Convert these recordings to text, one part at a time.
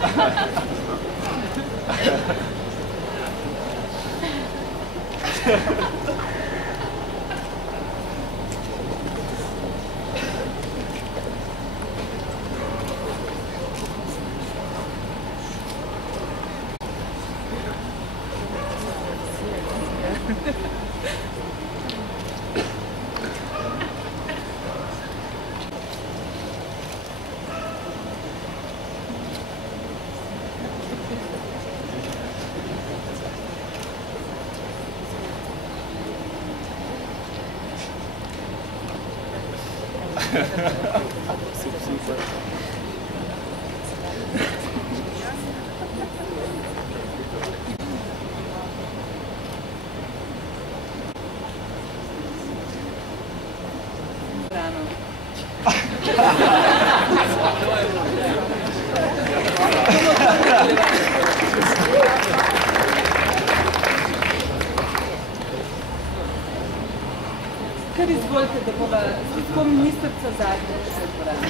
Super. Kar izvolite, da bova tako ministrica zadnja, če se dvorana.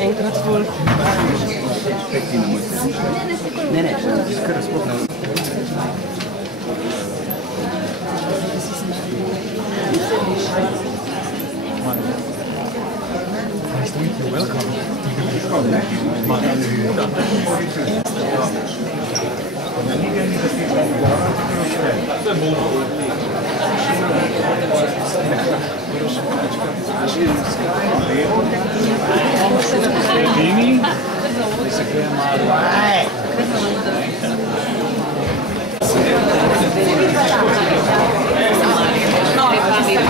Enkrat bolj. Ne, skoro spokno. Nice to meet you, welcome. Vini, da se kaj malo.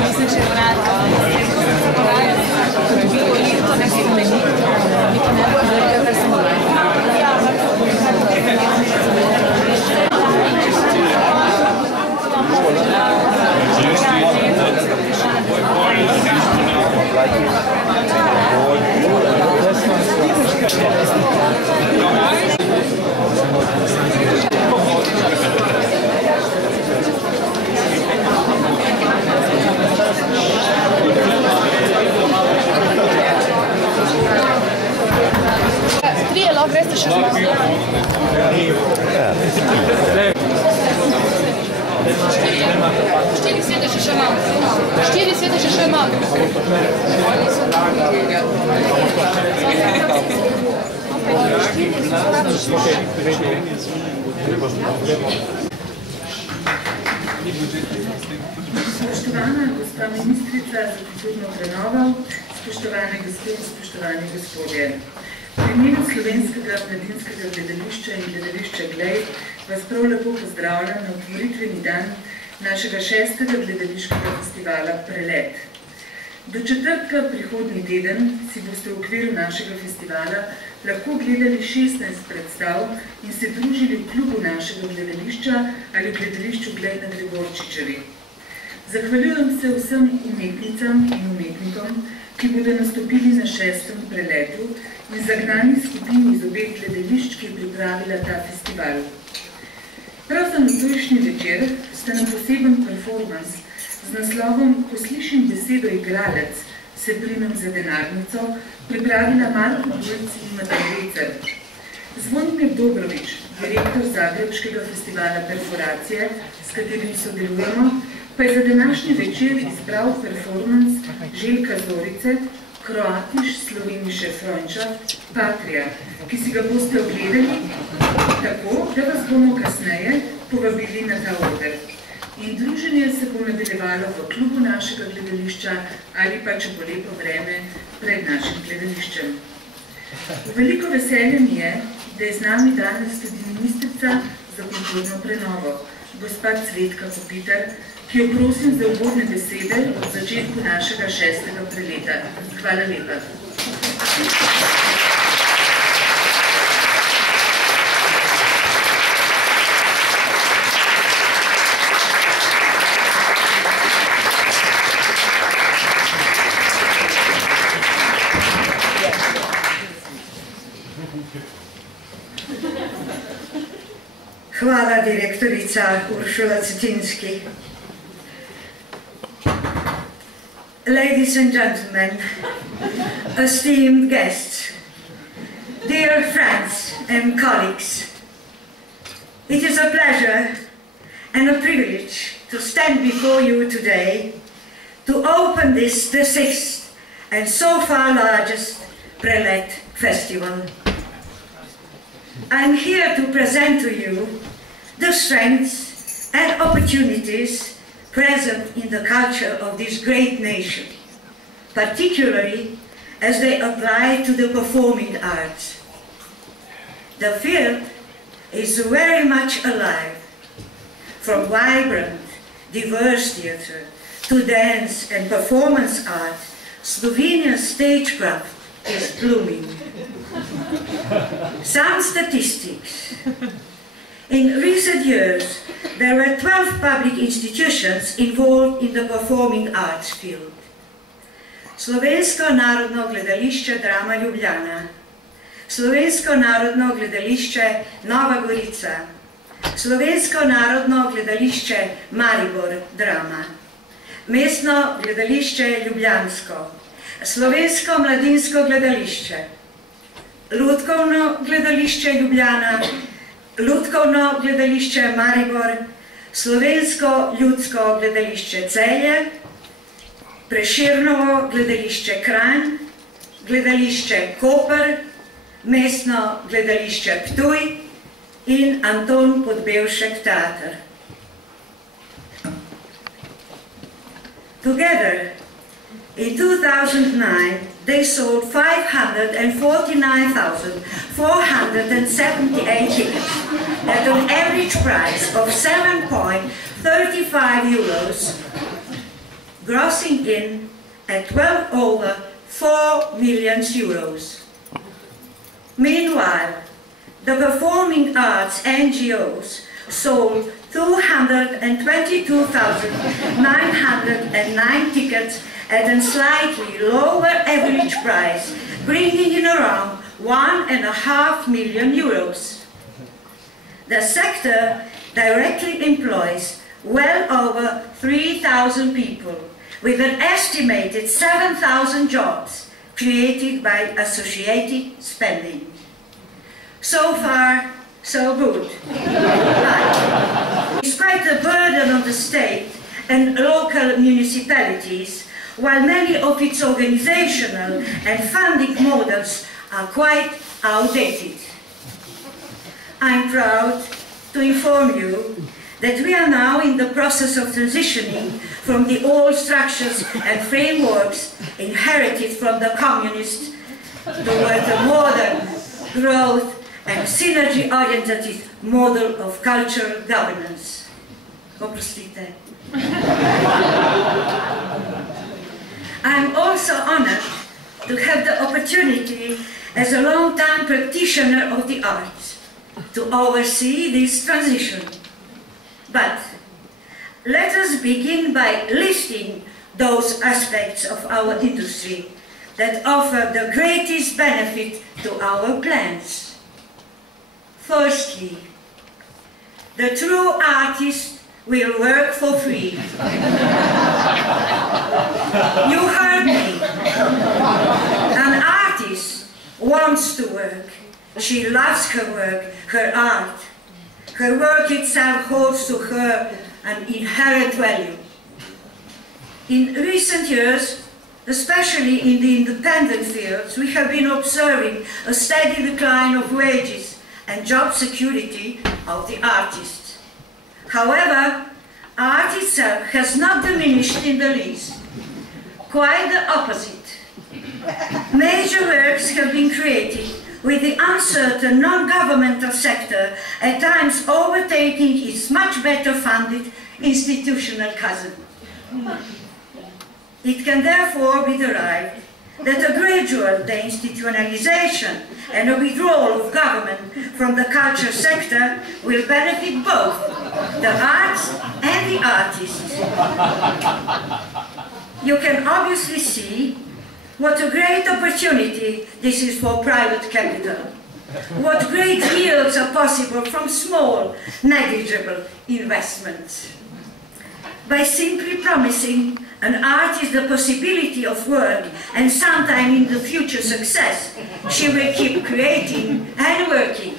Mislim, če vrata. To ne si meni. Mi to ne bo nekaj, kar smo Trije, lahko greste še malo. Štiri sedeže še malo. Štiri sedeže še malo. Spoštovana gospa ministrica za kulturno prenovo, spoštovane gospe in spoštovani gospodje. V imenu Slovenskega mladinskega gledališča in gledališča Glej vas prav lepo pozdravljam na otvoritveni dan našega 6. gledališkega festivala Prelet. Do četrtka prihodnji teden si boste v okviru našega festivala lahko gledali 16 predstav in se družili v klubu našega gledališča ali v gledališču Glej na Gregorčičevi. Zahvaljujem se vsem umetnicam in umetnikom, ki bodo nastopili na 6. preletu in zagnani skupini iz obeh gledališč, ki je pripravila ta festival. Prav za nocojšnji večer sta na poseben performans z naslovom Ko slišim besedo igralec, se primem za denarnico, pripravila Marko Bulc in Matej. Zvonimir Dobrovič, direktor Zagrebškega festivala Perforacije, s katerim sodelujemo, pa je za današnji večer izbral performans Željka Zorice Kroatiš Sloveniše Fronča Patria, ki si ga boste ogledali tako, da vas bomo kasneje povabili na ta oder. In druženje se bo nadaljevalo v klubu našega gledališča ali pa, če bo lepo vreme, pred našim gledališčem. Veliko veselje mi je, da je z nami danes tudi ministrica za kulturno prenovo, gospa Cvetka Kopitar, ki jo prosim za uvodne besede od začetku našega 6. preleta. Hvala lepa. Hvala, direktorica Uršula Cetinski. Ladies and gentlemen, esteemed guests, dear friends and colleagues, it is a pleasure and a privilege to stand before you today to open this, the 6th and so far largest Prelet Festival. I'm here to present to you the strengths and opportunities present in the culture of this great nation, particularly as they apply to the performing arts. The field is very much alive, from vibrant, diverse theatre to dance and performance art. Slovenian stagecraft is blooming. Some statistics. In recent years, there were 12 public institutions involved in the performing arts field. Slovensko narodno gledališče Drama Ljubljana, Slovensko narodno gledališče Nova Gorica, Slovensko narodno gledališče Maribor Drama, Mestno gledališče Ljubljansko, Slovensko mladinsko gledališče, Lutkovno gledališče Ljubljana, Lutkovno gledališče Maribor, Slovensko ljudsko gledališče Celje, Prešernovo gledališče Kranj, gledališče Koper, Mestno gledališče Ptuj in Anton Podbevšek teater. Together, in 2009, they sold 549,478 tickets at an average price of 7.35 euros, grossing in at well over 4 million euros. Meanwhile, the performing arts NGOs sold 222,909 tickets at a slightly lower average price, bringing in around 1.5 million euros. The sector directly employs well over 3,000 people, with an estimated 7,000 jobs created by associated spending. So far, so good. But despite the burden of the state and local municipalities, while many of its organizational and funding models are quite outdated, I'm proud to inform you that we are now in the process of transitioning from the old structures and frameworks inherited from the communists toward a modern, growth and synergy-oriented model of cultural governance. Oprostite. I'm also honored to have the opportunity, as a long-time practitioner of the arts, to oversee this transition. But let us begin by listing those aspects of our industry that offer the greatest benefit to our plans. Firstly, the true artist will work for free. You heard me. An artist wants to work. She loves her work, her art. Her work itself holds to her an inherent value. In recent years, especially in the independent fields, we have been observing a steady decline of wages and job security of the artists. However, art itself has not diminished in the least. Quite the opposite. Major works have been created with the uncertain non-governmental sector at times overtaking its much better funded institutional cousin. It can therefore be derived that a gradual deinstitutionalization and a withdrawal of government from the culture sector will benefit both the arts and the artists. You can obviously see what a great opportunity this is for private capital. What great yields are possible from small, negligible investments. By simply promising an artist the possibility of work and sometime in the future success, she will keep creating and working.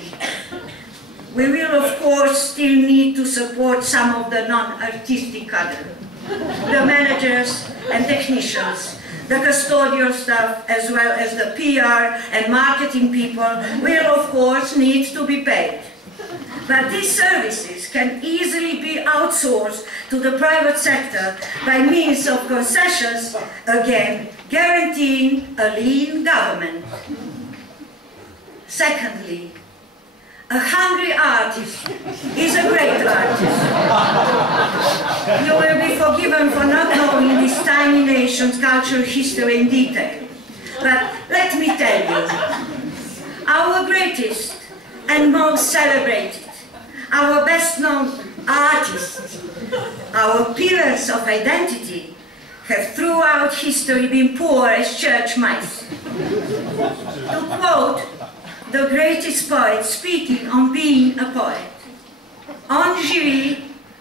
We will, of course, still need to support some of the non-artistic cadre, the managers and technicians, the custodial staff, as well as the PR and marketing people will, of course, need to be paid. But these services can easily be outsourced to the private sector by means of concessions, again, guaranteeing a lean government. Secondly, a hungry artist is a great artist. You will be forgiven for not knowing this tiny nation's cultural history in detail. But let me tell you, our greatest and most celebrated, our best-known artists, our pillars of identity, have throughout history been poor as church mice. To quote the greatest poet speaking on being a poet, on živí,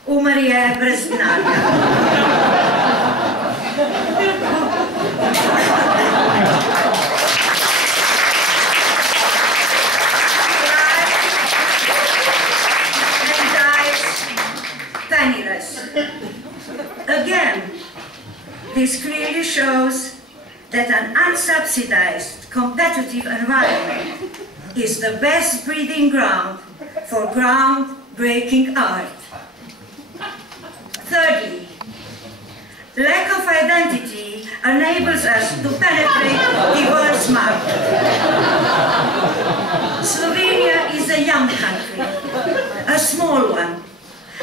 umrje brez denarja. And dies penniless. Again, this clearly shows that an unsubsidized, competitive environment is the best breeding ground for groundbreaking art. Thirdly, lack of identity enables us to penetrate the world's market. Slovenia is a young country, a small one,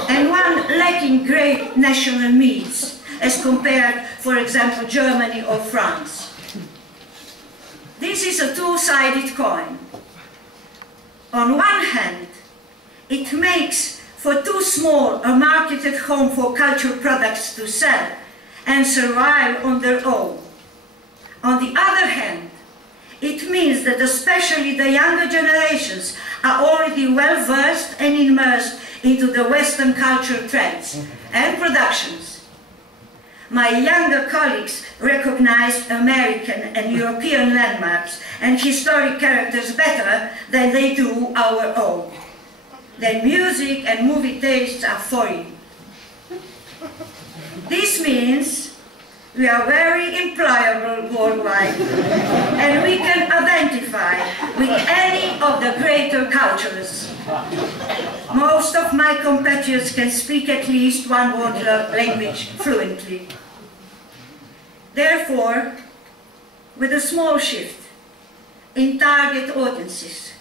and one lacking great national needs as compared, for example, Germany or France. This is a two-sided coin. On one hand, it makes for too small a market at home for cultural products to sell and survive on their own. On the other hand, it means that especially the younger generations are already well versed and immersed into the Western cultural trends and productions. My younger colleagues recognize American and European landmarks and historic characters better than they do our own. Their music and movie tastes are foreign. This means we are very employable worldwide and we can identify with any of the greater cultures. Most of my compatriots can speak at least one world language fluently. Therefore, with a small shift in target audiences,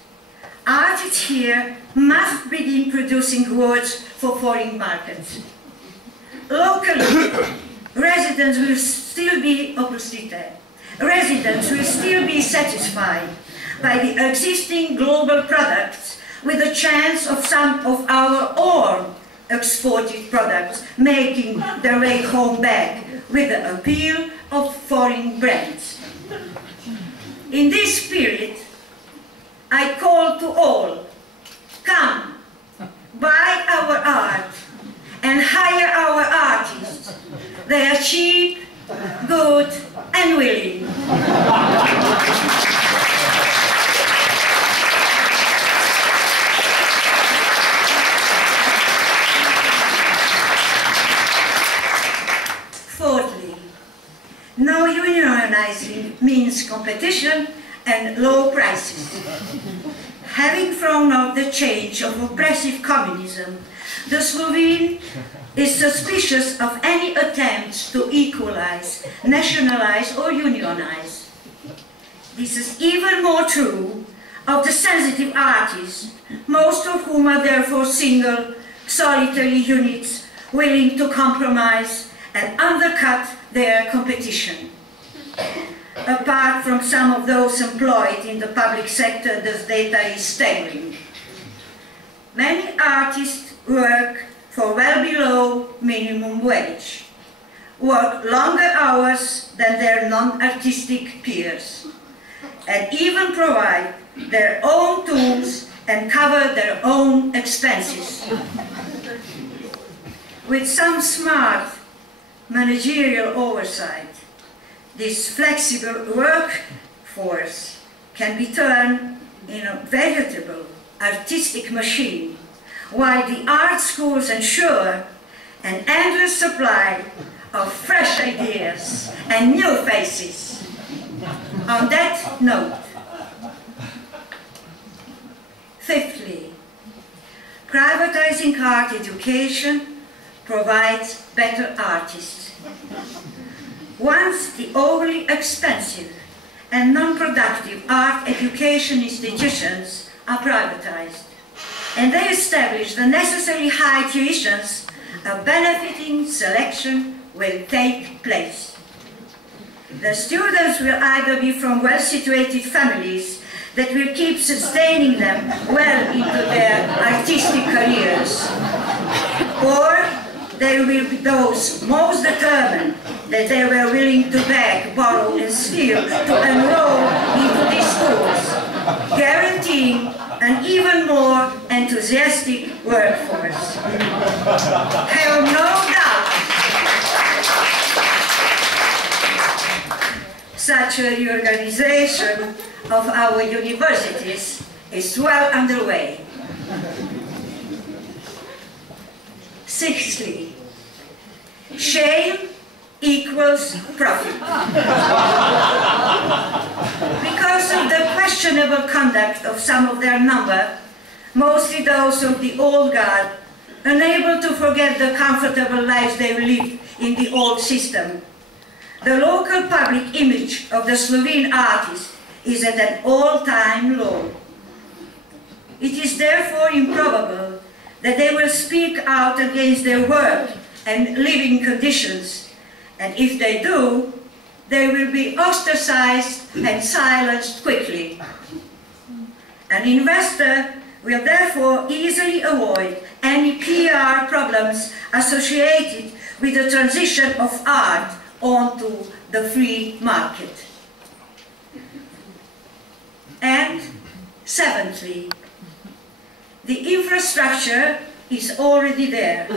artists here must begin producing words for foreign markets. Locally, residents will still be residents will still be satisfied by the existing global products with a chance of some of our own exported products making their way home back with the appeal of foreign brands. In this spirit, I call to all, come, buy our art and cheap, good, and willing. Fourthly, no unionizing means competition and low prices. Having thrown out the change of oppressive communism, the Slovene is suspicious of any attempts to equalize, nationalize, or unionize. This is even more true of the sensitive artists, most of whom are therefore single, solitary units willing to compromise and undercut their competition. Apart from some of those employed in the public sector, this data is staggering. Many artists work for well below minimum wage, work longer hours than their non-artistic peers, and even provide their own tools and cover their own expenses. With some smart managerial oversight, this flexible workforce can be turned in a veritable artistic machine, while the art schools ensure an endless supply of fresh ideas and new faces. On that note, fifthly, privatizing art education provides better artists. Once the overly expensive and non-productive art education institutions are privatized, and they establish the necessary high tuitions, a benefiting selection will take place. The students will either be from well-situated families that will keep sustaining them well into their artistic careers, or they will be those most determined that they were willing to beg, borrow, and steal to enroll into these schools, guaranteeing an even more enthusiastic workforce. Have no doubt such a reorganization of our universities is well underway. Sixthly, shame equals profit. Because of the questionable conduct of some of their number, mostly those of the old guard, unable to forget the comfortable lives they lived in the old system, the local public image of the Slovene artist is at an all-time low. It is therefore improbable that they will speak out against their work and living conditions, and if they do, they will be ostracized and silenced quickly. An investor will therefore easily avoid any PR problems associated with the transition of art onto the free market. And seventhly, the infrastructure is already there.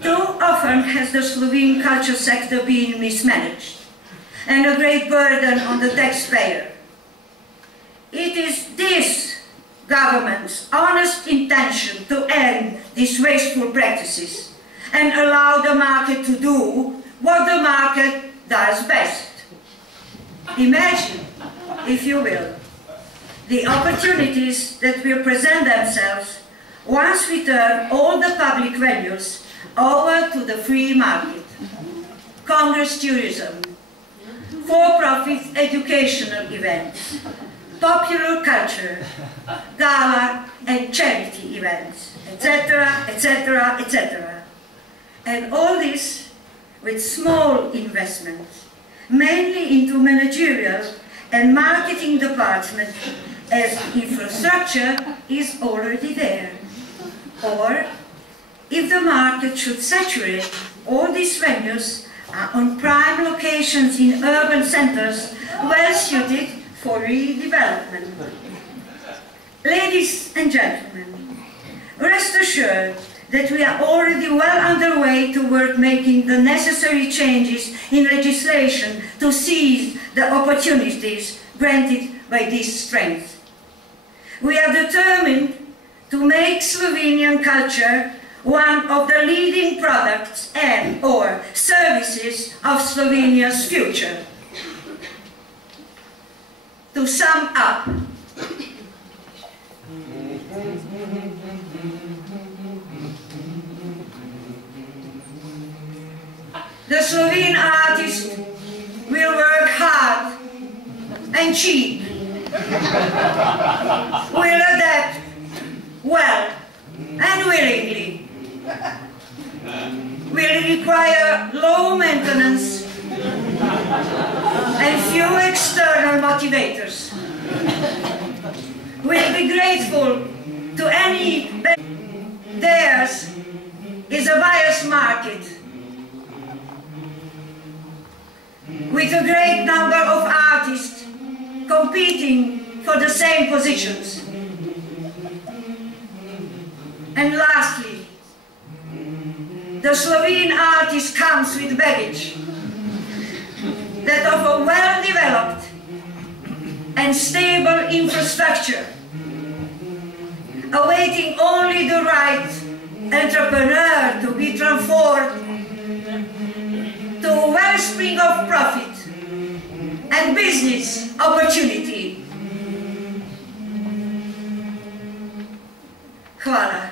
Too often has the Slovene culture sector been mismanaged, and a great burden on the taxpayer. It is this government's honest intention to end these wasteful practices and allow the market to do what the market does best. Imagine, if you will, the opportunities that will present themselves once we turn all the public venues over to the free market. Congress tourism, for-profit educational events, popular culture, gala and charity events, etc., etc., etc. And all this with small investments, mainly into managerial and marketing department, as infrastructure is already there. Or, if the market should saturate, all these venues are on prime locations in urban centers, well suited for redevelopment. Ladies and gentlemen, rest assured that we are already well underway toward making the necessary changes in legislation to seize the opportunities granted by this strength. We are determined to make Slovenian culture one of the leading products and/or services of Slovenia's future. To sum up, the Slovene artist will work hard and cheap, will adapt well and willingly, will require low maintenance and few external motivators, will be grateful to any. Theirs is a buyer's market with a great number of artists competing for the same positions. And lastly, the Slovene artist comes with baggage that of a well-developed and stable infrastructure, awaiting only the right entrepreneur to be transformed to a wellspring of profit and business opportunity. Hvala.